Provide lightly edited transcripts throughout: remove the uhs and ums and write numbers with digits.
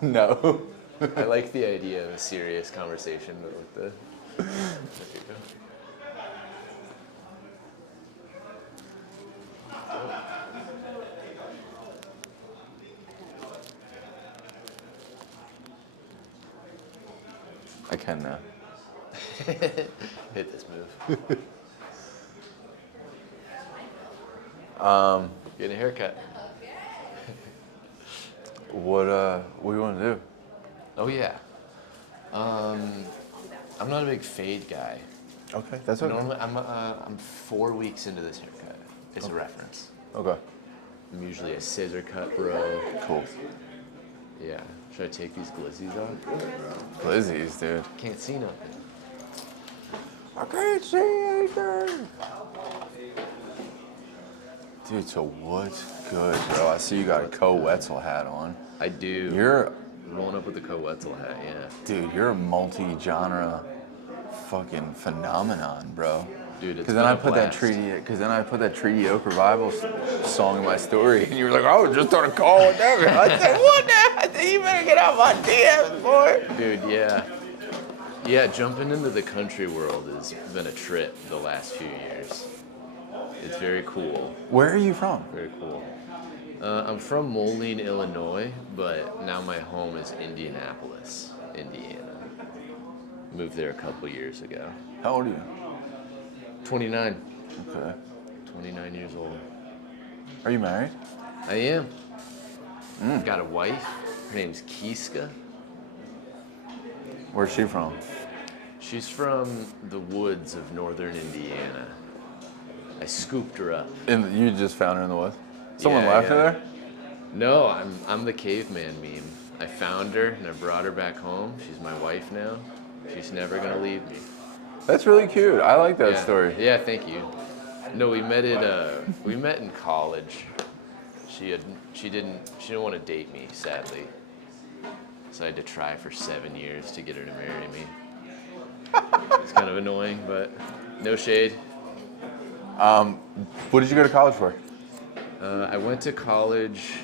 No. I like the idea of a serious conversation with the. There you go. I can now. Hit this move. Getting a haircut. What do you want to do? Oh yeah. I'm not a big fade guy. Okay, that's okay. Normally, I'm 4 weeks into this haircut. It's a reference. Okay. I'm usually a scissor cut bro. Cool. Yeah. Should I take these glizzies off? Glizzies, dude. Can't see nothing. I can't see anything. Dude, so what's good, bro? I see you got a Co-Wetzel hat on. I do. You're, Rolling up with the Co-Wetzel hat, yeah. dude, you're a multi-genre fucking phenomenon, bro. Dude, it's Because then I been a put that blast. Treaty Oak Revival song in my story, and you were like, I was just on a call with them. I said, what the? I said, you better get out my DMs, boy. Dude, yeah. Yeah, jumping into the country world has been a trip the last few years. It's very cool. Where are you from? Very cool. I'm from Moline, Illinois, but now my home is Indianapolis, Indiana. Moved there a couple years ago. How old are you? 29. Okay. 29 years old. Are you married? I am. I've got a wife. Her name's Kiska. Where's she from? She's from the woods of northern Indiana. I scooped her up. And you just found her in the woods? Someone Yeah, left her yeah. there? No, I'm the caveman meme. I found her and I brought her back home. She's my wife now. She's never gonna leave me. That's really cute. I like that Yeah. story. Yeah, thank you. No, we met in college. She didn't want to date me, sadly. So I had to try for 7 years to get her to marry me. It's kind of annoying, but no shade. What did you go to college for? I went to college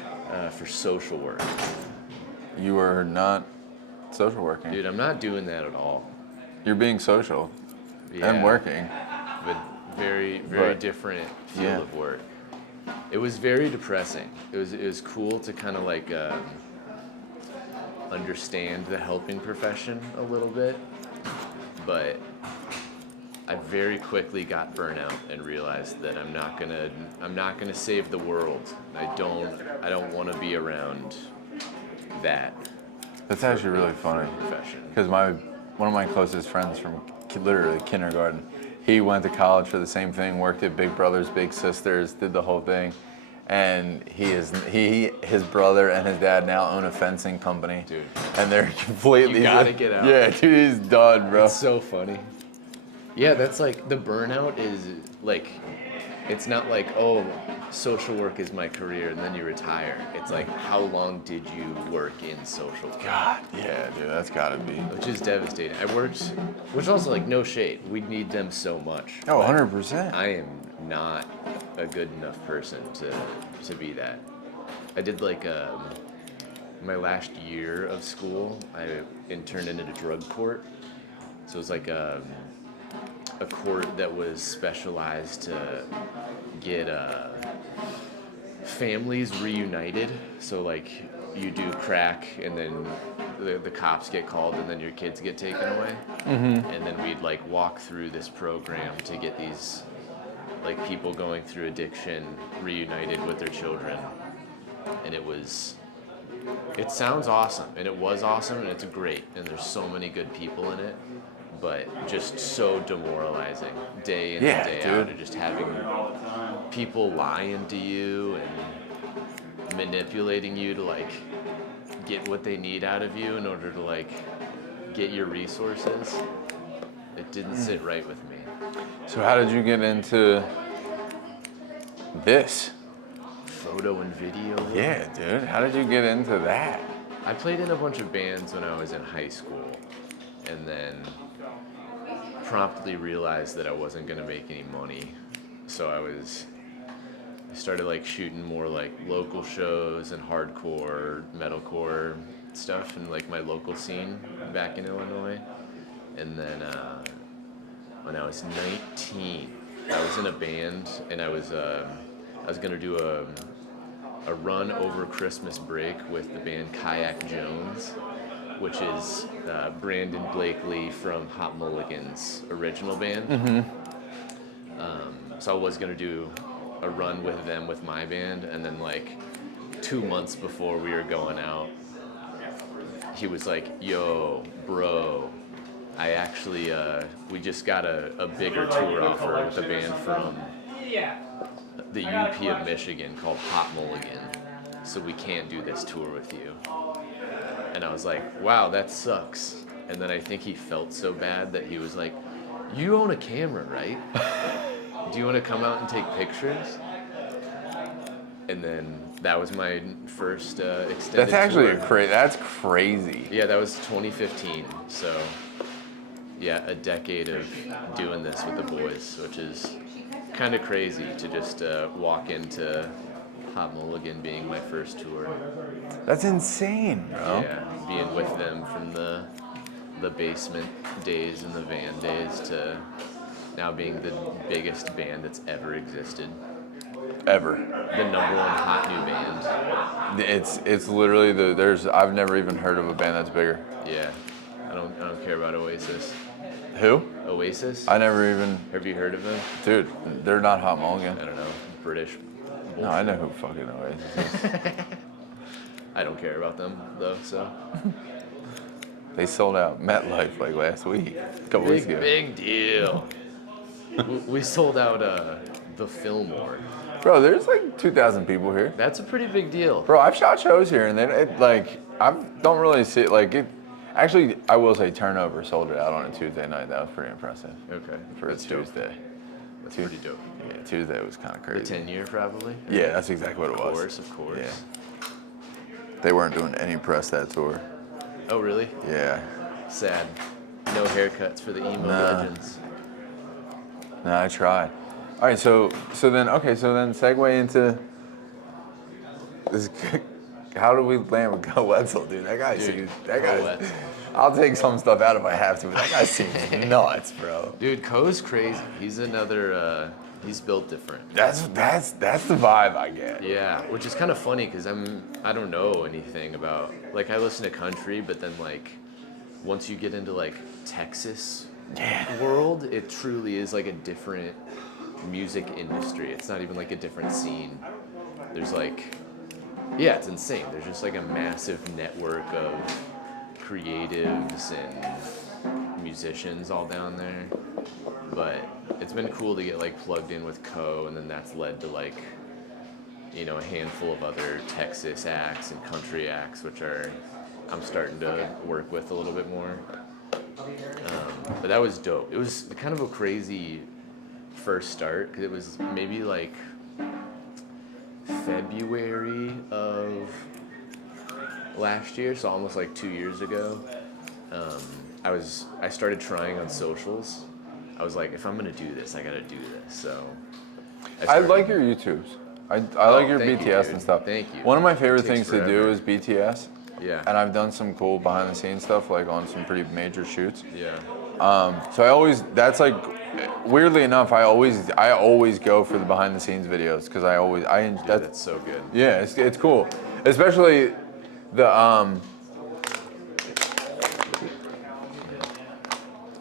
for social work. You were not social working. Dude, I'm not doing that at all. You're being social Yeah, and working. But very But- different field yeah. of work. It was very depressing. It was cool to kind of like understand the helping profession a little bit, but I very quickly got burnout and realized that I'm not gonna save the world. I don't want to be around that That's actually really funny. profession. Because one of my closest friends from literally kindergarten, he went to college for the same thing, worked at Big Brothers Big Sisters, did the whole thing, and his brother and his dad now own a fencing company. Dude. And they're completely. You gotta get out. Yeah, dude, he's done, bro. It's so funny. Yeah, that's like the burnout is like, it's not like, oh, social work is my career and then you retire. It's like, how long did you work in social work? God, yeah, dude, that's gotta be. Which is devastating. I worked, which also like no shade. We need them so much. Oh, but 100%. I am not a good enough person to be that. I did like my last year of school, I interned in a drug court. So it was like a court that was specialized to get families reunited. So like you do crack and then the cops get called and then your kids get taken away. Mm-hmm. And then we'd like walk through this program to get these like people going through addiction reunited with their children. And it sounds awesome, and it was awesome, and it's great, and there's so many good people in it, but just so demoralizing day in and day out, and just having people lying to you and manipulating you to like get what they need out of you in order to like get your resources. It didn't sit right with me. So how did you get into this? Photo and video. Yeah, dude. How did you get into that? I played in a bunch of bands when I was in high school, and then promptly realized that I wasn't gonna make any money. So I started like shooting more like local shows and hardcore, metalcore stuff in like my local scene back in Illinois. And then when I was 19, I was in a band, and I was gonna do a run over Christmas break with the band Kayak Jones, which is Brandon Blakely from Hot Mulligan's original band. So I was gonna do a run with them with my band, and then like 2 months before we were going out, he was like, "Yo, bro, I actually we just got a bigger tour offer with a band from the UP of Michigan called Hot Mulligan, so we can't do this tour with you." And I was like, "Wow, that sucks." And then I think he felt so bad that he was like, "You own a camera, right? Do you want to come out and take pictures?" And then that was my first extended That's actually tour. that's crazy. Yeah, that was 2015. So, yeah, a decade of doing this with the boys, which is kind of crazy to just walk into Hot Mulligan being my first tour. That's insane, bro. Yeah, being with them from the basement days and the van days to now being the biggest band that's ever existed. Ever. The number one hot new band. It's literally I've never even heard of a band that's bigger. Yeah, I don't care about Oasis. Who? Oasis? I never even. Have you heard of them? Dude, they're not Hot Mulligan. I don't know. British. No, I know who fucking Oasis is. I don't care about them though, so. They sold out MetLife like last week, a couple weeks ago. Big deal. We sold out the Fillmore. Bro, there's like 2,000 people here. That's a pretty big deal. Bro, I've shot shows here, and I don't really see it. Actually, I will say Turnover sold it out on a Tuesday night. That was pretty impressive. Okay. For That's a dope. Tuesday. That's pretty dope. Yeah, Tuesday was kind of The crazy. 10-year probably? Yeah, that's exactly what it was. Of course. Yeah. They weren't doing any press that tour. Oh, really? Yeah. Sad. No haircuts for the emo Nah. legends. No, I tried. All right, so then segue into this. How do we land with Go Wetzel, dude? That guy seems. That Go guy. Wetzel. I'll take some stuff out if I have to, but that guy seems nuts, bro. Dude, Ko's crazy. He's another. He's built different. That's the vibe I get. Yeah, which is kind of funny because I don't know anything about, like, I listen to country, but then like once you get into like Texas world, it truly is like a different music industry. It's not even like a different scene. There's like, yeah, it's insane. There's just like a massive network of creatives and musicians all down there. But it's been cool to get like plugged in with Co, and then that's led to like, you know, a handful of other Texas acts and country acts, which I'm starting to work with a little bit more. But that was dope. It was kind of a crazy first start because it was maybe like February of last year, so almost like 2 years ago. I started trying on socials. I was like, if I'm gonna do this, I gotta do this. So I like your YouTubes. I like your thank you, BTS dude. and stuff. Thank you. One of my favorite Takes things to do forever. is BTS. Yeah. And I've done some cool behind the scenes stuff, like on some pretty major shoots. Yeah. So that's like, weirdly enough, I always go for the behind the scenes videos because Dude, that's so good. yeah, it's cool, especially the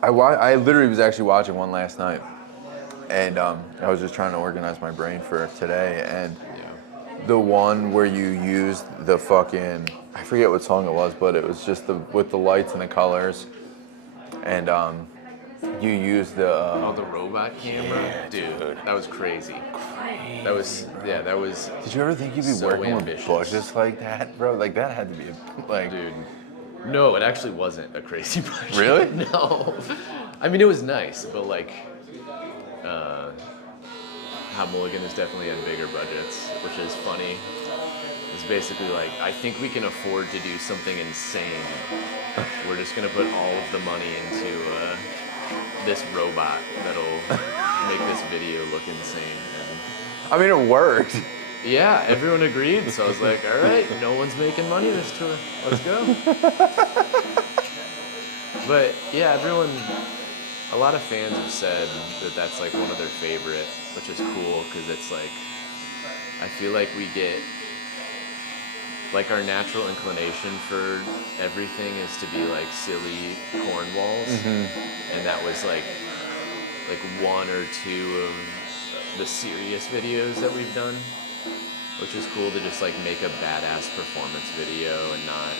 I literally was actually watching one last night, and I was just trying to organize my brain for today, and the one where you used the fucking, I forget what song it was, but it was just with the lights and the colors, and you used the The robot camera, dude, that was crazy. That was Did you ever think you'd be so working ambitious. with bushes like that, bro? Like that had to be like, dude. No, it actually wasn't a crazy budget. Really? No. I mean, it was nice, but like, Hot Mulligan has definitely had bigger budgets, which is funny. It's basically like, I think we can afford to do something insane. We're just gonna put all of the money into this robot that'll make this video look insane. And I mean, it worked. Yeah, everyone agreed. So I was like, all right, no one's making money this tour. Let's go. But yeah, a lot of fans have said that that's like one of their favorite, which is cool because it's like, I feel like we get, like our natural inclination for everything is to be like silly cornballs. And that was like one or two of the serious videos that we've done, which is cool to just like make a badass performance video and not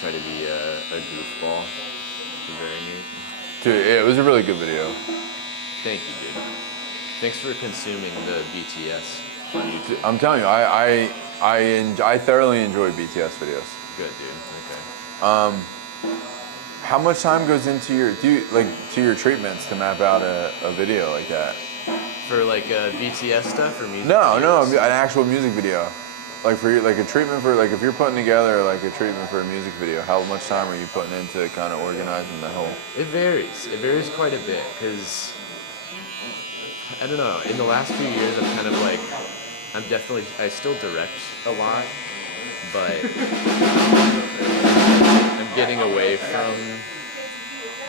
try to be a goofball. It's very neat. Dude, it was a really good video. Thank you, dude. Thanks for consuming the BTS on YouTube. I'm telling you, I thoroughly enjoy BTS videos. Good, dude. Okay. How much time goes into your treatments to map out a video like that? For like BTS stuff or music? No, videos? an actual music video. Like for like a treatment for like if you're putting together like a treatment for a music video, how much time are you putting into kind of organizing the whole? It varies. It varies quite a bit because I don't know. In the last few years, I'm kind of like I still direct a lot, but I'm getting away from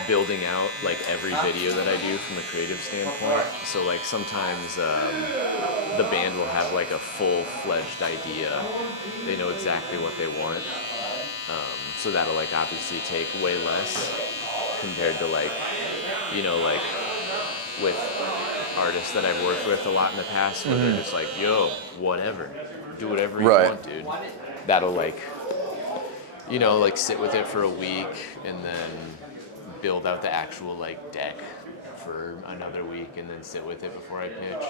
building out like every video that I do from a creative standpoint. So like sometimes the band will have like a full-fledged idea. They know exactly what they want. So that'll like obviously take way less compared to like, like with artists that I've worked with a lot in the past where they're just like, yo, whatever, do whatever you want, dude. That'll like, like sit with it for a week and then build out the actual like deck for another week and then sit with it before I pitch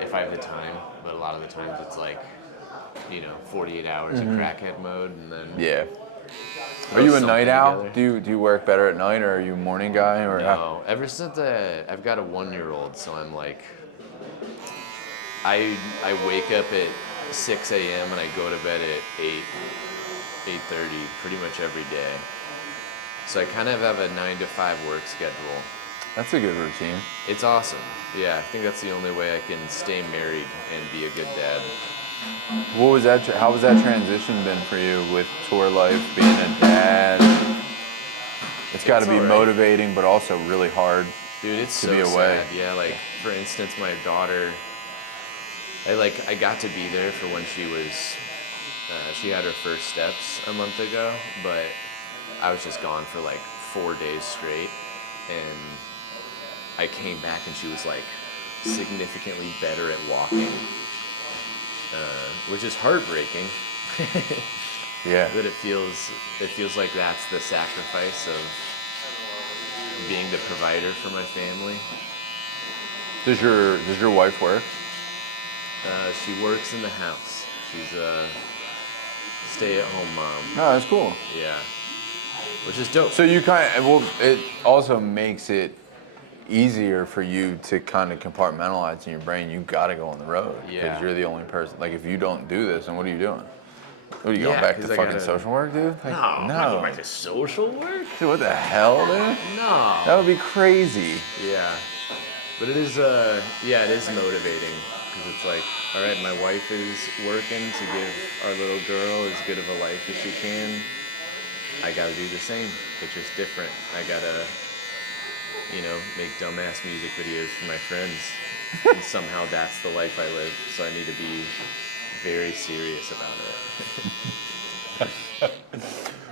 if I have the time. But a lot of the times it's like, 48 hours of crackhead mode and then Yeah. Are you a night owl? Do you work better at night or are you a morning guy or? No, ever since I've got a 1-year-old, so I'm like, I wake up at 6 a.m. and I go to bed at 8:30 pretty much every day. So I kind of have a 9 to 5 work schedule. That's a good routine. It's awesome. Yeah, I think that's the only way I can stay married and be a good dad. What was that? How was that transition been for you with tour life, being a dad? It's got to be motivating, but also really hard. Dude, it's to so be away. sad. Yeah, like for instance, my daughter. I got to be there for when she was. She had her first steps a month ago, but I was just gone for like 4 days straight, and I came back and she was like significantly better at walking. Which is heartbreaking. Yeah. That it feels like that's the sacrifice of being the provider for my family. Does your wife work? She works in the house. She's a stay-at-home mom. No, that's cool. Yeah, which is dope. So you it also makes it easier for you to kind of compartmentalize in your brain. You got to go on the road because you're the only person. Like if you don't do this, then what are you doing? What are you going back to fucking social work, dude? Like, no, I'm not going back to social work. Dude, what the hell, dude? No. That would be crazy. Yeah, but it is it is motivating because it's like, all right, my wife is working to give our little girl as good of a life as she can. I got to do the same. It's just different. I gotta make dumbass music videos for my friends. And somehow that's the life I live. So I need to be very serious about it.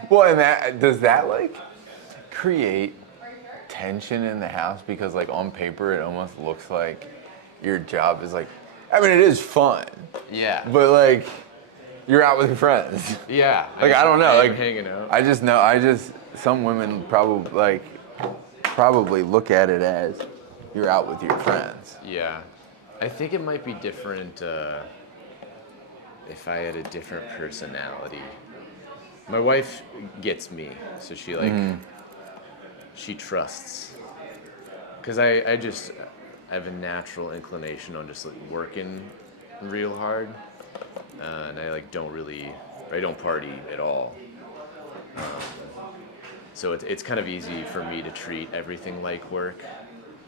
Well, and does that like create tension in the house? Because like on paper, it almost looks like your job is like, I mean, it is fun. Yeah. But like, you're out with your friends. Yeah. Like, I don't know. Like, hanging out. Some women probably look at it as you're out with your friends. Yeah. I think it might be different if I had a different personality. My wife gets me, so she she trusts. Because I have a natural inclination on just like working real hard, and I don't party at all. So it's kind of easy for me to treat everything like work,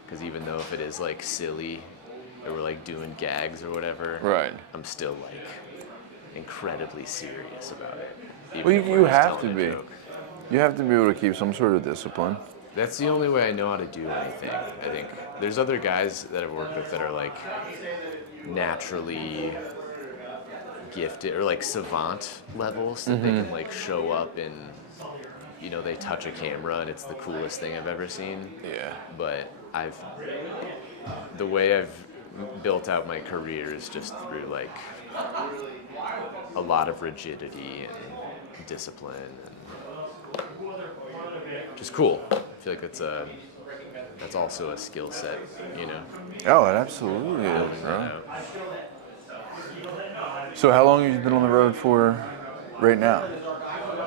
because even though if it is like silly, or we're like doing gags or whatever, Right. I'm still like incredibly serious about it. Even Well, if you we're just have to telling a be. joke. You have to be able to keep some sort of discipline. That's the only way I know how to do anything. I think there's other guys that I've worked with that are like naturally gifted or like savant levels that they can like show up and they touch a camera and it's the coolest thing I've ever seen. Yeah. But the way I've built out my career is just through like a lot of rigidity and discipline and just cool. I feel like that's also a skill set, Oh, it absolutely is, building that bro. out. So how long have you been on the road for right now?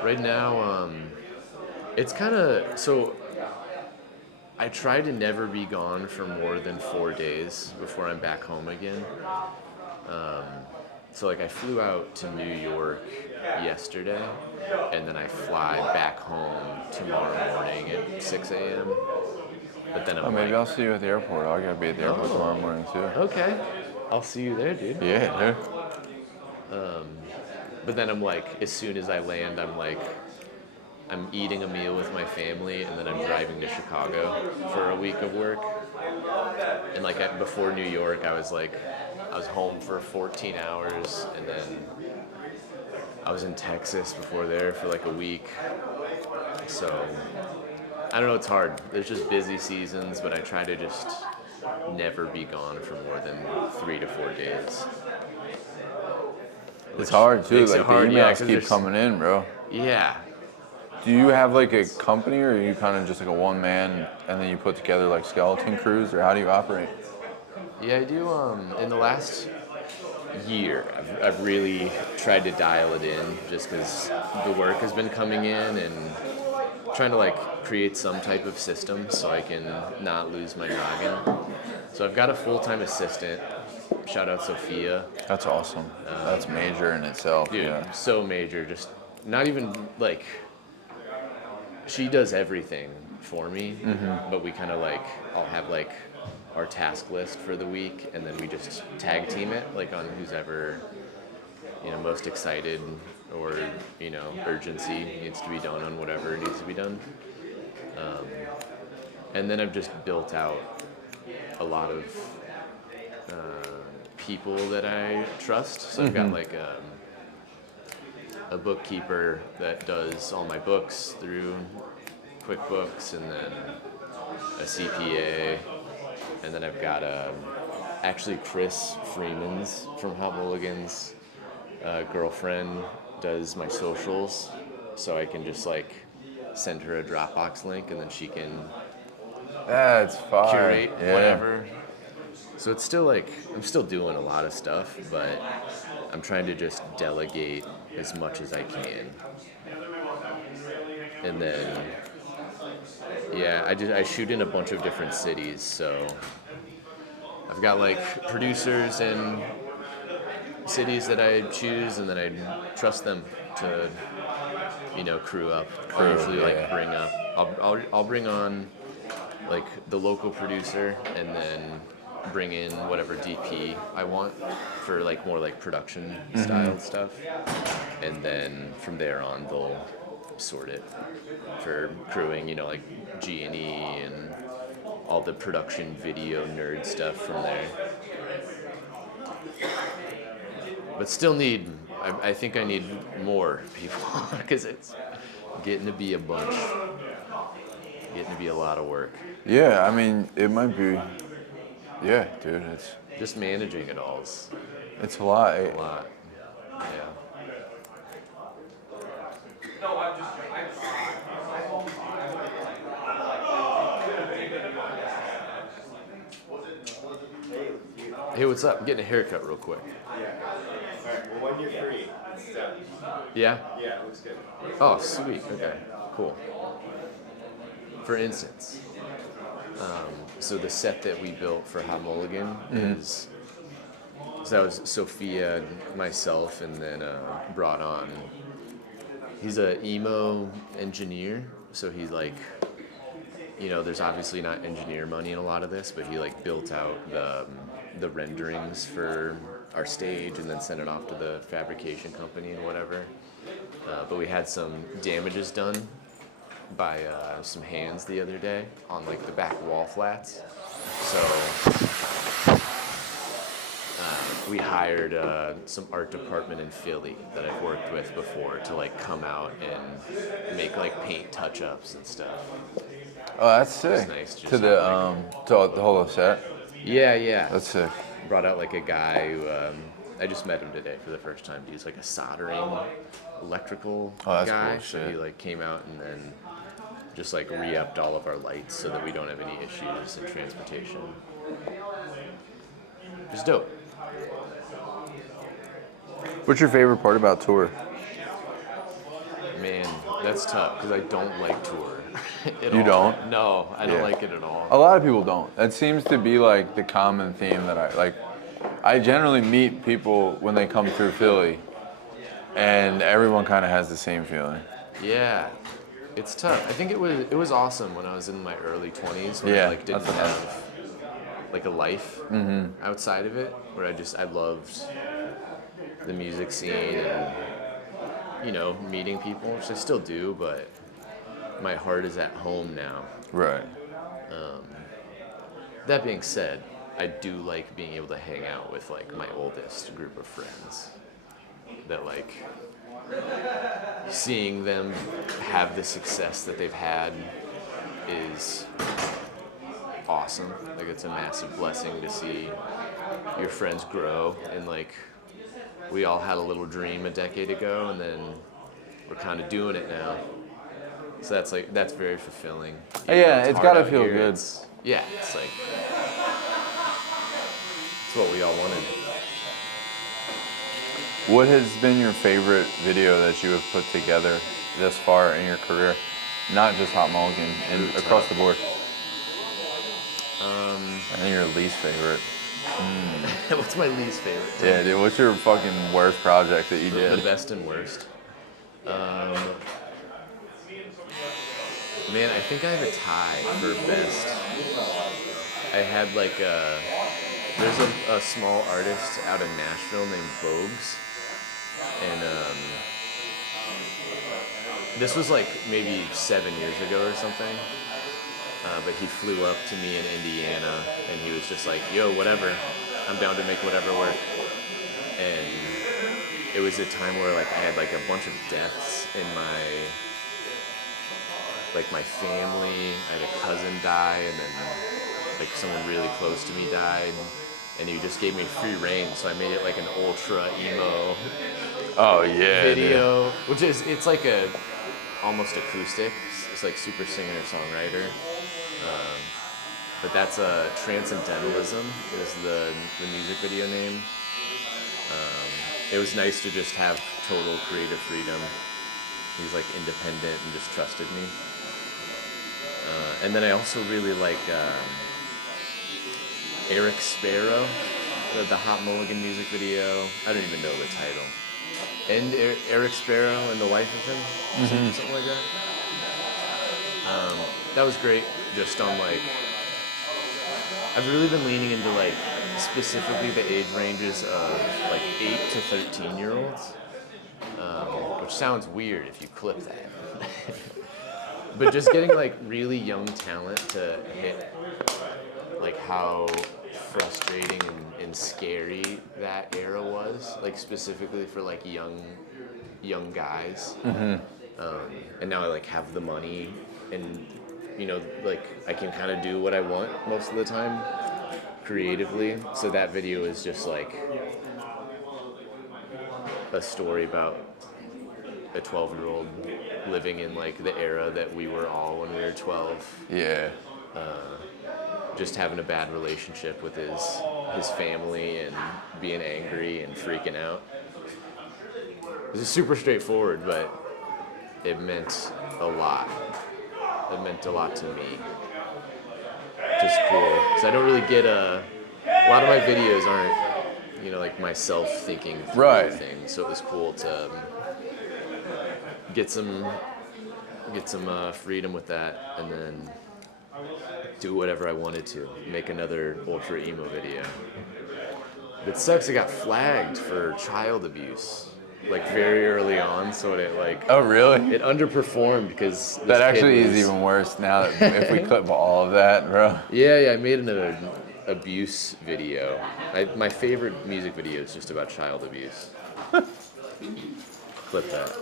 Right now, it's kind of so. I try to never be gone for more than 4 days before I'm back home again. So like I flew out to New York yesterday, and then I fly back home tomorrow morning at 6 a.m. But then Oh, I'm maybe like, I'll see you at the airport. I gotta be at the airport tomorrow morning too. okay, I'll see you there, dude. Yeah, dude. But then I'm like, as soon as I land, I'm like, I'm eating a meal with my family, and then I'm driving to Chicago for a week of work. And like before New York, I was home for 14 hours, and then I was in Texas before there for like a week. So I don't know, it's hard. There's just busy seasons, but I try to just never be gone for more than 3 to 4 days. It's hard too. Makes it Like hard, the yeah, emails 'cause keep there's- coming in, bro. Yeah. Do you have like a company, or are you kind of just like a one man, and then you put together like skeleton crews, or how do you operate? Yeah, I do. In the last year, I've really tried to dial it in just because the work has been coming in and trying to like create some type of system so I can not lose my noggin. So I've got a full-time assistant. Shout out Sophia. That's awesome. That's major in itself. Dude, Yeah. so major. Just not even like she does everything for me, but we kind of like I'll have like our task list for the week, and then we just tag team it like on who's ever most excited or urgency needs to be done on whatever needs to be done. And then I've just built out a lot of people that I trust. So I've got like a bookkeeper that does all my books through QuickBooks, and then a CPA, and then I've got actually Chris Freeman's from Hot Mulligan's girlfriend does my socials, so I can just like send her a Dropbox link, and then she can That's fire. curate Yeah. whatever. So it's still like I'm still doing a lot of stuff, but I'm trying to just delegate as much as I can. And then I shoot in a bunch of different cities, so I've got like producers in cities that I choose, and then I trust them to crew up. I usually like yeah. bring up. I'll bring on like the local producer, and then bring in whatever DP I want for like more like production style stuff, and then from there on they'll sort it for crewing, like G&E and all the production video nerd stuff from there. But still I think I need more people because it's getting to be a bunch, getting to be a lot of work. Yeah, I mean, it might be. Yeah, dude, Just managing it all is it's a lot. a lot. Yeah. Hey, what's up? I'm getting a haircut real quick. Alright, well, when you're free, it's done. Yeah? Yeah, it looks good. Oh, sweet. Okay, cool. For instance, so the set that we built for Hot Mulligan is, so that was Sophia, myself, and then brought on, he's a emo engineer, so he like, there's obviously not engineer money in a lot of this, but he like built out the renderings for our stage and then sent it off to the fabrication company and whatever. But we had some damages done by some hands the other day on like the back wall flats. So we hired some art department in Philly that I've worked with before to like come out and make like paint touch-ups and stuff. Oh, that's sick. Nice, just to the to the whole set. Yeah. That's sick. Brought out like a guy who I just met him today for the first time. He's like a soldering electrical that's guy. cool So shit. he like came out and then just like re-upped all of our lights so that we don't have any issues in transportation. It's dope. What's your favorite part about tour? Man, that's tough because I don't like tour. at You all. don't? No, I don't Yeah. like it at all. A lot of people don't. That seems to be like the common theme that I like. I generally meet people when they come through Philly, and everyone kind of has the same feeling. Yeah, it's tough. I think it was awesome when I was in my early 20s when Yeah, I like didn't that's what I- have like a life outside of it, where I loved the music scene and meeting people, which I still do, but my heart is at home now. Right. That being said, I do like being able to hang out with like my oldest group of friends. That like seeing them have the success that they've had is awesome. Like it's a massive blessing to see your friends grow and like we all had a little dream a decade ago and then we're kind of doing it now. So that's very fulfilling. Yeah, it's hard gotta out feel here, good. it's like it's what we all wanted. What has been your favorite video that you have put together this far in your career? Not just Hot Mulligan, and across the board. And your least favorite. What's my least favorite? Yeah, dude. What's your fucking worst project that you The did? best and worst. Man, I think I have a tie for best. I had like there's a small artist out in Nashville named Bogues, and this was like maybe 7 years ago or something. But he flew up to me in Indiana, and he was just like, "Yo, whatever, I'm down to make whatever work." And it was a time where like I had like a bunch of deaths in my family. I had a cousin die, and then like someone really close to me died, and he just gave me free reign. So I made it like an ultra emo Oh yeah. video, which is it's like a almost acoustic. It's like super singer-songwriter. But that's Transcendentalism is the music video name. It was nice to just have total creative freedom. He's like independent and just trusted me. And then I also really like Eric Sparrow, the Hot Mulligan music video. I don't even know the title. And Eric Sparrow and the Life of Him, something like that. That was great. Just on like, I've really been leaning into like specifically the age ranges of like 8 to 13-year-olds, which sounds weird if you clip that. But just getting like really young talent to hit like how frustrating and scary that era was, like specifically for like young guys. And now I like have the money and like I can kind of do what I want most of the time creatively. So that video is just like a story about a 12-year-old living in like the era that we were all when we were 12. Yeah. Just having a bad relationship with his family and being angry and freaking out. It was super straightforward, but it meant a lot. It meant a lot to me. Just cool. Because I don't really get a lot of my videos aren't, like myself thinking through Right. things. So it was cool to get some freedom with that, and then do whatever I wanted to. Make another ultra emo video. It sucks. I got flagged for child abuse, like very early on. So it like Oh, really? it underperformed because this That kid actually is was- even worse now that if we clip all of that, bro. Yeah, I made an abuse video. My favorite music video is just about child abuse. Clip that.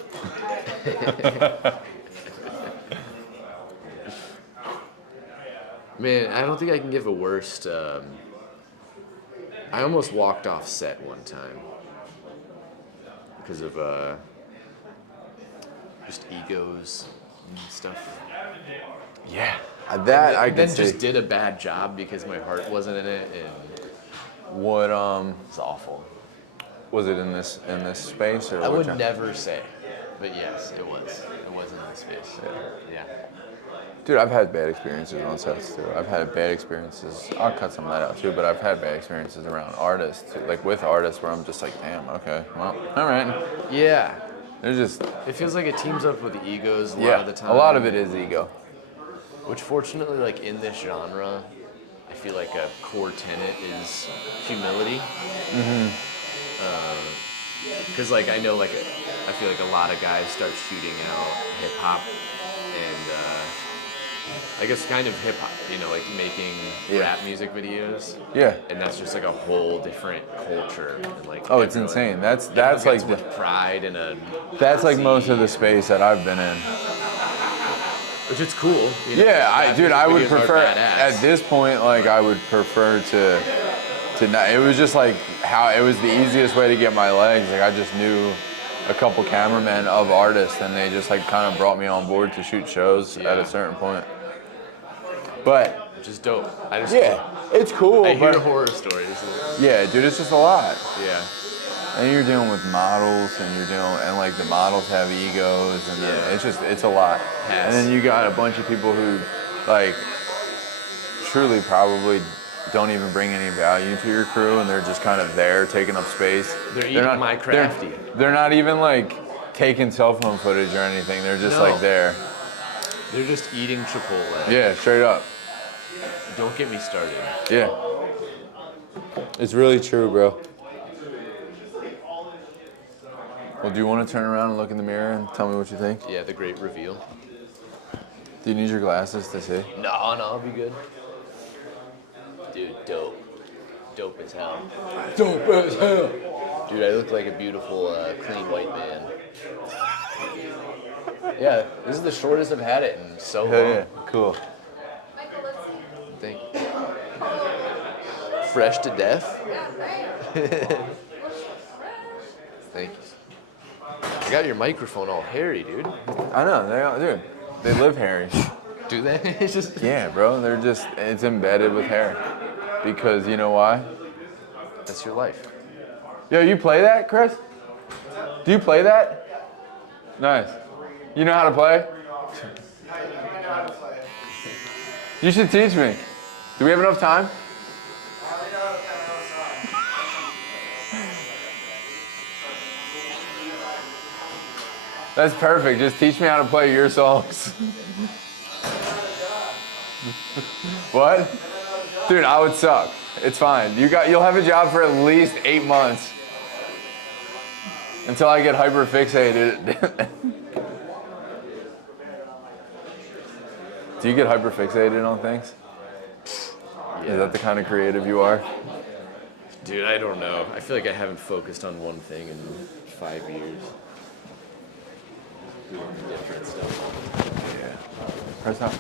Man, I don't think I can give a worst. I almost walked off set one time because of just egos and stuff. Yeah. That I then could just see. did a bad job because my heart wasn't in it, and What it's awful. was it in this space or? I what would genre? never say, but yes, it was. It was in this space. Yeah. Dude, I've had bad experiences on sets too. I've had bad experiences. I'll cut some of that out too, but I've had bad experiences around artists, too, like with artists, where I'm just like, damn, okay, well, all right. Yeah. There's just It feels like it teams up with the egos a lot of the time. a lot of it is ego. Which fortunately, like in this genre, I feel like a core tenet is humility. Because like I know like I feel like a lot of guys start shooting out hip hop and I guess kind of hip hop, you know, like making rap music videos. Yeah. And that's just like a whole different culture. And like Oh, it's everyone- insane. That's everyone's like got so much pride and a that's like most of the space that I've been in. which is cool. You know, Yeah, rap dude, music I would videos are prefer badass. at this point, like I would prefer to not. It was just like how it was the easiest way to get my legs. Like I just knew a couple cameramen of artists, and they just like kind of brought me on board to shoot shows at Yeah. a certain point. But Which is dope. I just it's cool. I hear but horror stories. yeah, dude, it's just a lot. Yeah. And you're dealing with models, and like the models have egos, and then Yeah. it's a lot. Yes. And then you got a bunch of people who, like, truly probably don't even bring any value to your crew, and they're just kind of there taking up space. They're eating my crafty. They're not even like taking cell phone footage or anything. They're just No. like there. They're just eating Chipotle. Yeah, straight up. Don't get me started. Yeah. It's really true, bro. Well, do you want to turn around and look in the mirror and tell me what you think? Yeah, the great reveal. Do you need your glasses to see? No, I'll be good. Dude, dope. Dope as hell. Dope as hell. Dude, I look like a beautiful, clean white man. Yeah, this is the shortest I've had it in so long. Hell yeah, cool. Thank you. Fresh to death? Thank you. I got your microphone all hairy, dude. I know, dude. They live hairy. Do they? It's just Yeah, bro. It's embedded with hair. Because you know why? that's your life. Yo, you play that, Chris? Do you play that? Nice. You know how to play? You should teach me. Do we have enough time? That's perfect. Just teach me how to play your songs. What? Dude, I would suck. It's fine. You'll have a job for at least 8 months. Until I get hyper fixated. Do you get hyper fixated on things? Yeah. Is that the kind of creative you are? Dude, I don't know. I feel like I haven't focused on one thing in 5 years. Different stuff. Yeah. Press up.